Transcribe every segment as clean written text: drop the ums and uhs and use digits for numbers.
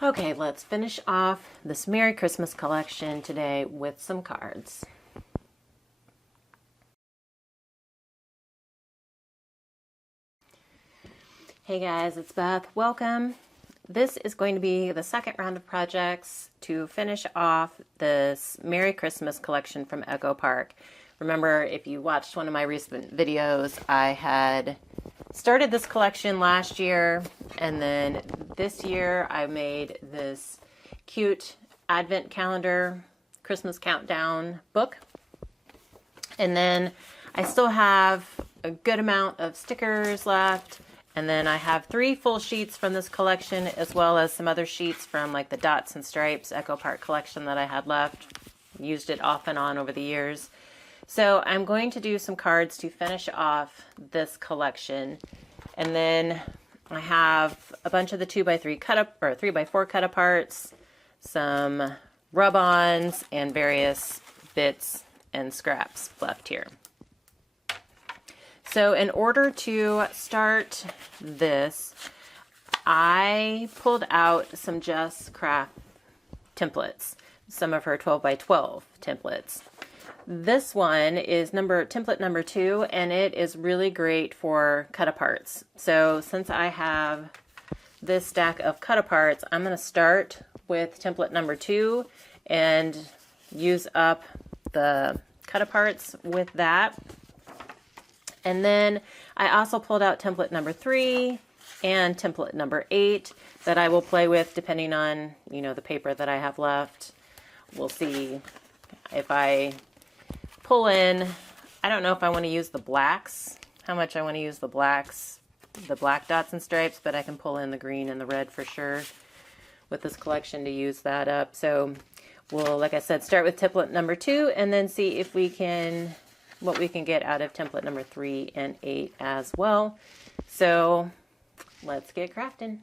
Okay, let's finish off this Merry Christmas collection today with some cards. Hey guys, it's Beth. Welcome. This is going to be the second round of projects to finish off this Merry Christmas collection from Echo Park. Remember, if you watched one of my recent videos, I had started this collection last year, and then this year I made this cute advent calendar Christmas countdown book. And then I still have a good amount of stickers left. And then I have 3 full sheets from this collection, as well as some other sheets from like the Dots and Stripes Echo Park collection that I had left. Used it off and on over the years. So I'm going to do some cards to finish off this collection. And then I have a bunch of the 2x3 cut up or 3x4 cut aparts, some rub-ons, and various bits and scraps left here. So in order to start this, I pulled out some Jess Craft templates, some of her 12x12 templates. This one is template number 2, and it is really great for cut aparts. So since I have this stack of cut aparts, I'm going to start with template number 2 and use up the cut aparts with that. And then I also pulled out template number 3 and template number 8 that I will play with depending on, the paper that I have left. We'll see if I pull in, I don't know if I want to use the blacks, how much I want to use the blacks, the black dots and stripes, but I can pull in the green and the red for sure with this collection to use that up. So we'll, like I said, start with template number 2 and then see if what we can get out of template number 3 and 8 as well. So let's get crafting.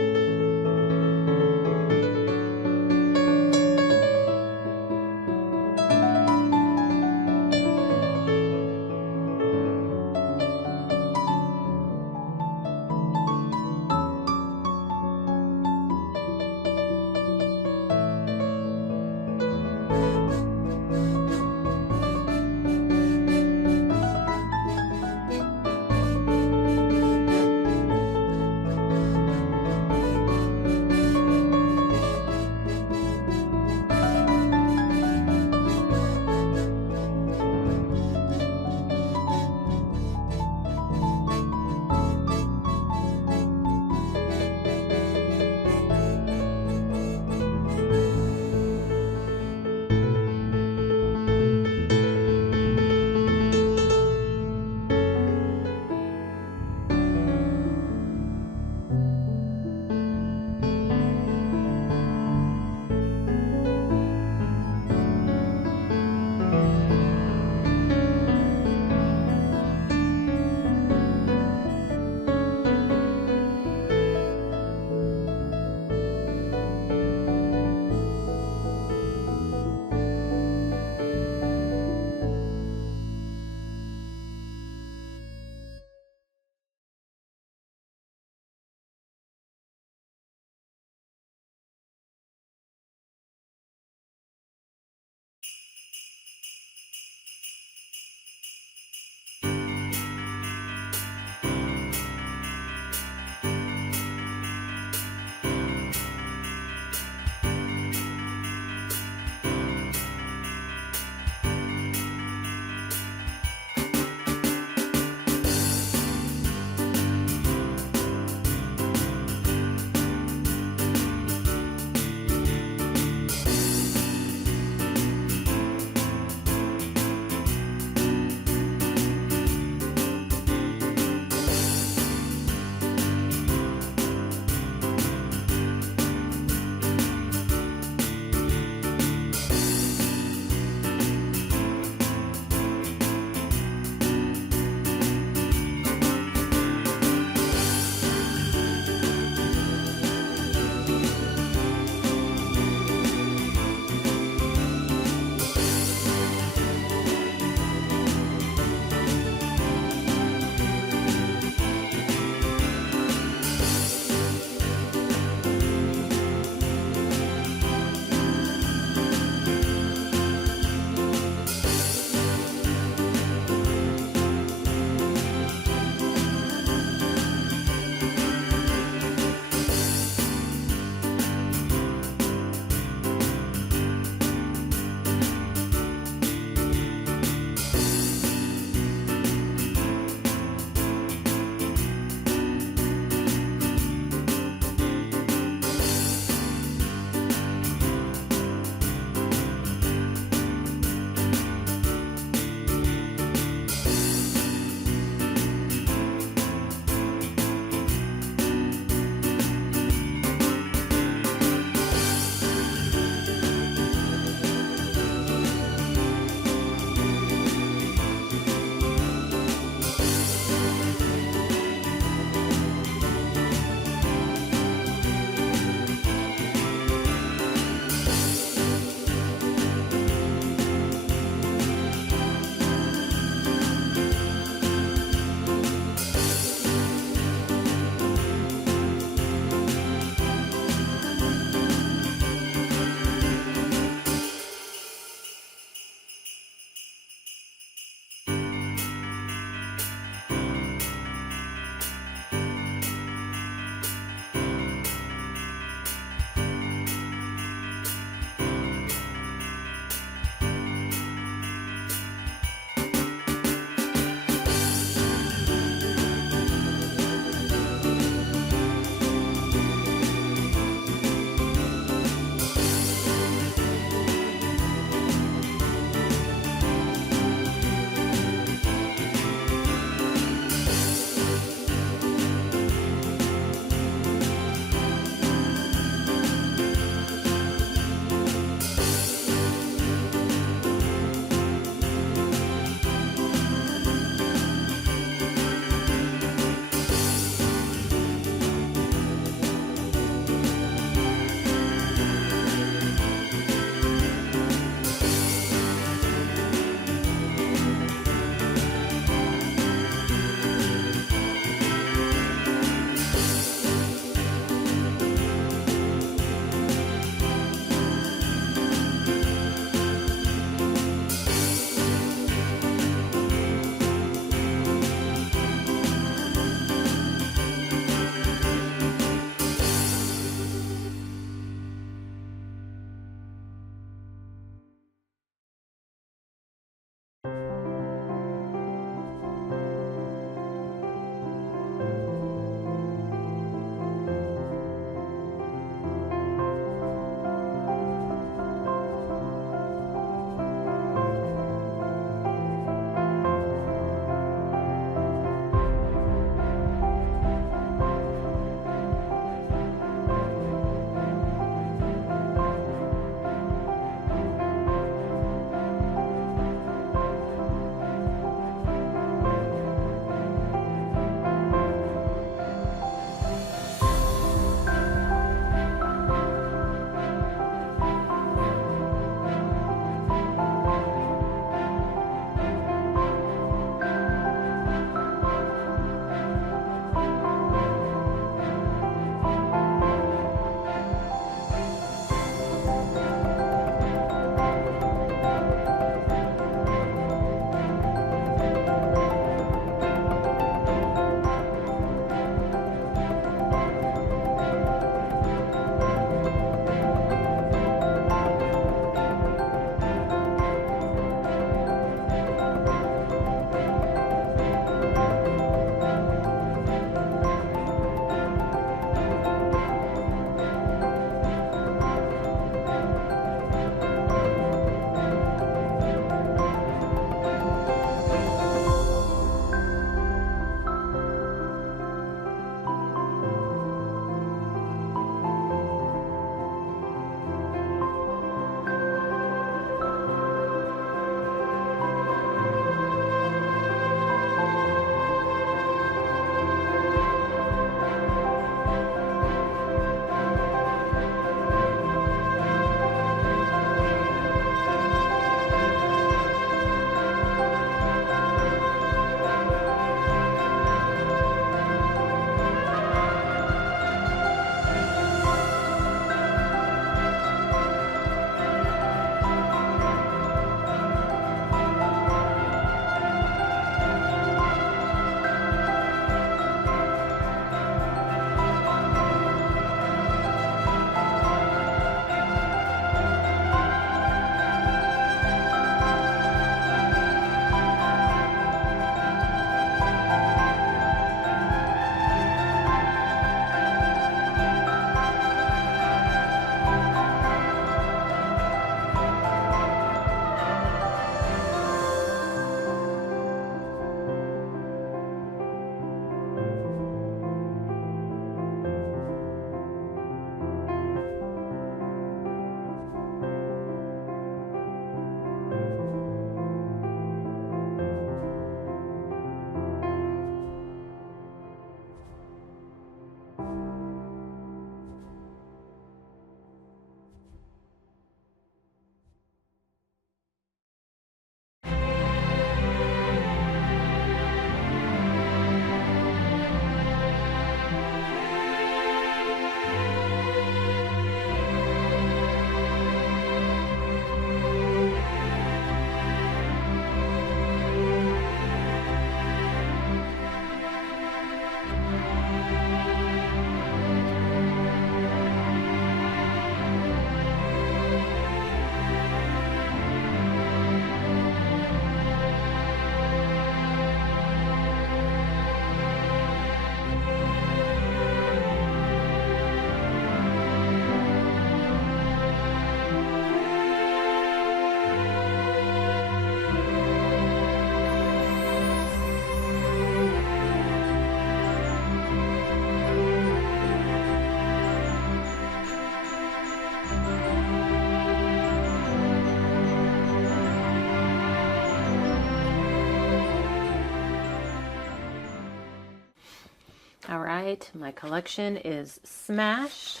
All right, my collection is smashed.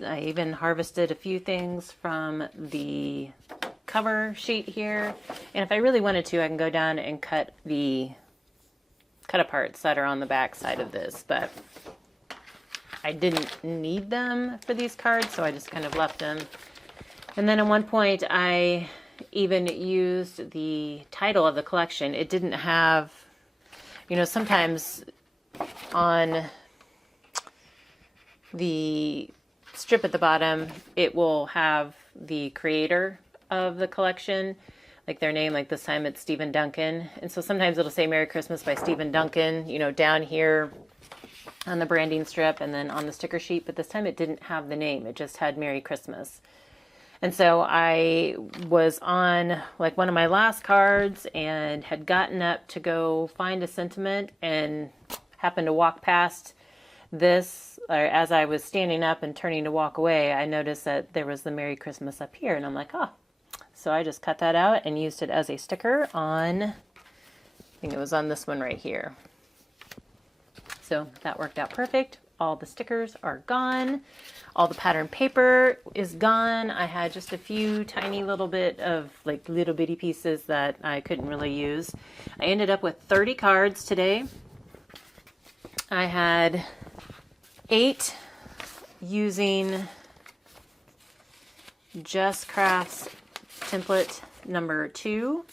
I even harvested a few things from the cover sheet here. And if I really wanted to, I can go down and cut the cut-aparts that are on the back side of this. But I didn't need them for these cards, so I just kind of left them. And then at one point, I even used the title of the collection. It didn't have, you know, sometimes on the strip at the bottom, it will have the creator of the collection, like their name, like this time it's Stephen Duncan. And so sometimes it'll say Merry Christmas by Stephen Duncan, you know, down here on the branding strip and then on the sticker sheet. But this time it didn't have the name. It just had Merry Christmas. And so I was on like one of my last cards and had gotten up to go find a sentiment and happened to walk past this, or as I was standing up and turning to walk away, I noticed that there was the Merry Christmas up here, and I'm like, oh. So I just cut that out and used it as a sticker on, I think it was on this one right here. So that worked out perfect. All the stickers are gone. All the pattern paper is gone. I had just a few tiny little bit of like little bitty pieces that I couldn't really use. I ended up with 30 cards today. I had 8 using Just Crafts template number 2.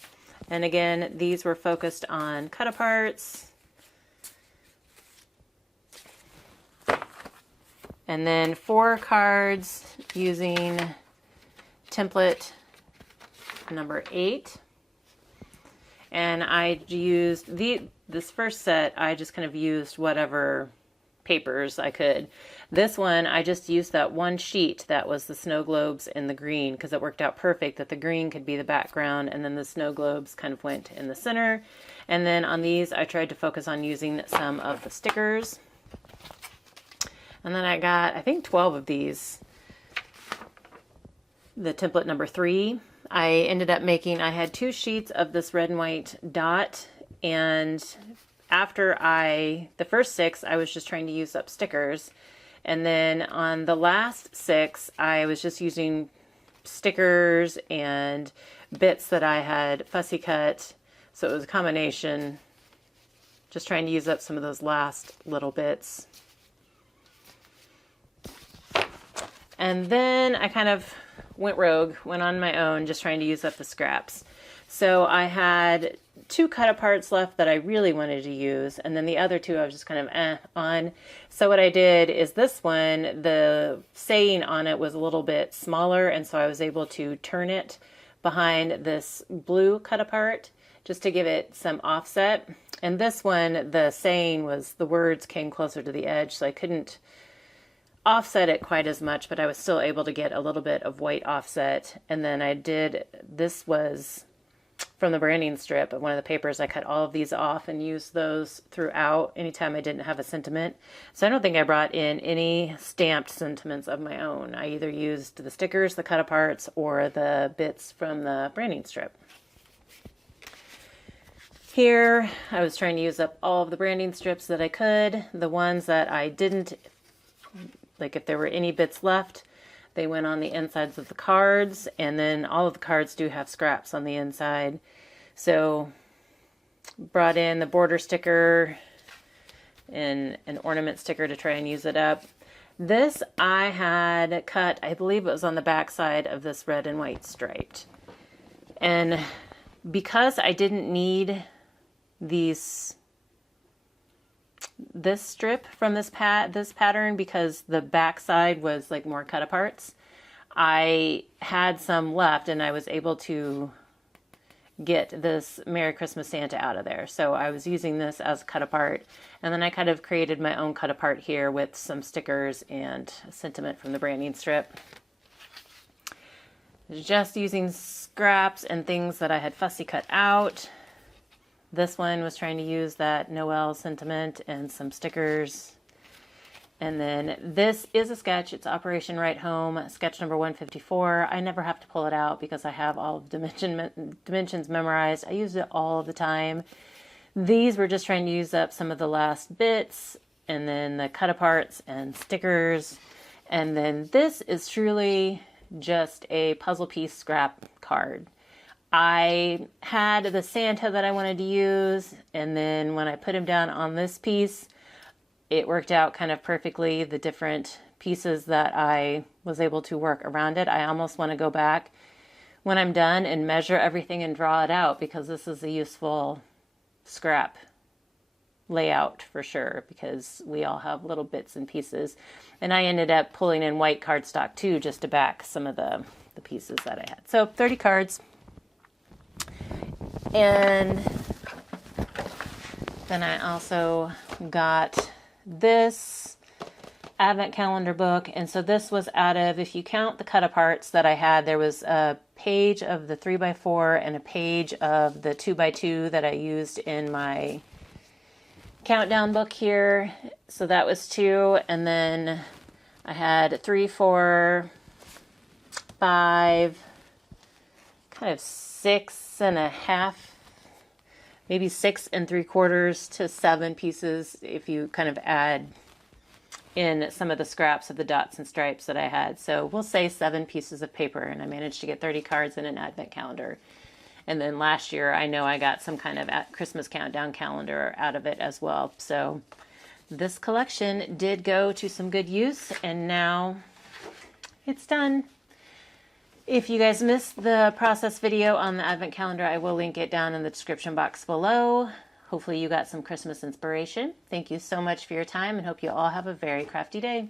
And again, these were focused on cut-aparts. And then 4 cards using template number 8. And I used this first set, I just kind of used whatever papers I could. This one, I just used that one sheet that was the snow globes in the green because it worked out perfect that the green could be the background and then the snow globes kind of went in the center. And then on these, I tried to focus on using some of the stickers. And then I got, I think 12 of these, the template number 3. I ended up making, I had 2 sheets of this red and white dot, and after the first 6, I was just trying to use up stickers. And then on the last 6, I was just using stickers and bits that I had fussy cut. So it was a combination, just trying to use up some of those last little bits. And then I kind of went rogue, went on my own, just trying to use up the scraps. So I had 2 cut-aparts left that I really wanted to use, and then the other 2 I was just kind of on. So what I did is this one, the saying on it was a little bit smaller, and so I was able to turn it behind this blue cut-apart just to give it some offset. And this one, the saying was, the words came closer to the edge, so I couldn't offset it quite as much, but I was still able to get a little bit of white offset. And then I did, this was from the branding strip of one of the papers. I cut all of these off and used those throughout anytime I didn't have a sentiment. So I don't think I brought in any stamped sentiments of my own. I either used the stickers, the cut-aparts, or the bits from the branding strip. Here, I was trying to use up all of the branding strips that I could. The ones that I didn't, like if there were any bits left, they went on the insides of the cards, and then all of the cards do have scraps on the inside. So brought in the border sticker and an ornament sticker to try and use it up. This I had cut, I believe it was on the back side of this red and white striped. And because I didn't need this strip from this pattern, because the back side was like more cut aparts, I had some left and I was able to get this Merry Christmas Santa out of there. So I was using this as a cut apart, and then I kind of created my own cut apart here with some stickers and a sentiment from the branding strip. Just using scraps and things that I had fussy cut out. This one was trying to use that Noel sentiment and some stickers. And then this is a sketch. It's Operation Right Home, sketch number 154. I never have to pull it out because I have all of dimensions memorized. I use it all the time. These were just trying to use up some of the last bits and then the cut aparts and stickers. And then this is truly just a puzzle piece scrap card. I had the Santa that I wanted to use, and then when I put him down on this piece, it worked out kind of perfectly, the different pieces that I was able to work around it. I almost want to go back when I'm done and measure everything and draw it out, because this is a useful scrap layout for sure, because we all have little bits and pieces. And I ended up pulling in white cardstock too, just to back some of the pieces that I had. So 30 cards. And then I also got this advent calendar book. And so this was out of, if you count the cut aparts that I had, there was a page of the 3x4 and a page of the 2x2 that I used in my countdown book here. So that was 2. And then I had 3, 4, 5, kind of 6.5, maybe 6 3/4 to 7 pieces if you kind of add in some of the scraps of the dots and stripes that I had. So we'll say 7 pieces of paper, and I managed to get 30 cards in an advent calendar. And then last year, I know I got some kind of Christmas countdown calendar out of it as well. So this collection did go to some good use, and now it's done. If you guys missed the process video on the advent calendar, I will link it down in the description box below. Hopefully you got some Christmas inspiration. Thank you so much for your time, and hope you all have a very crafty day.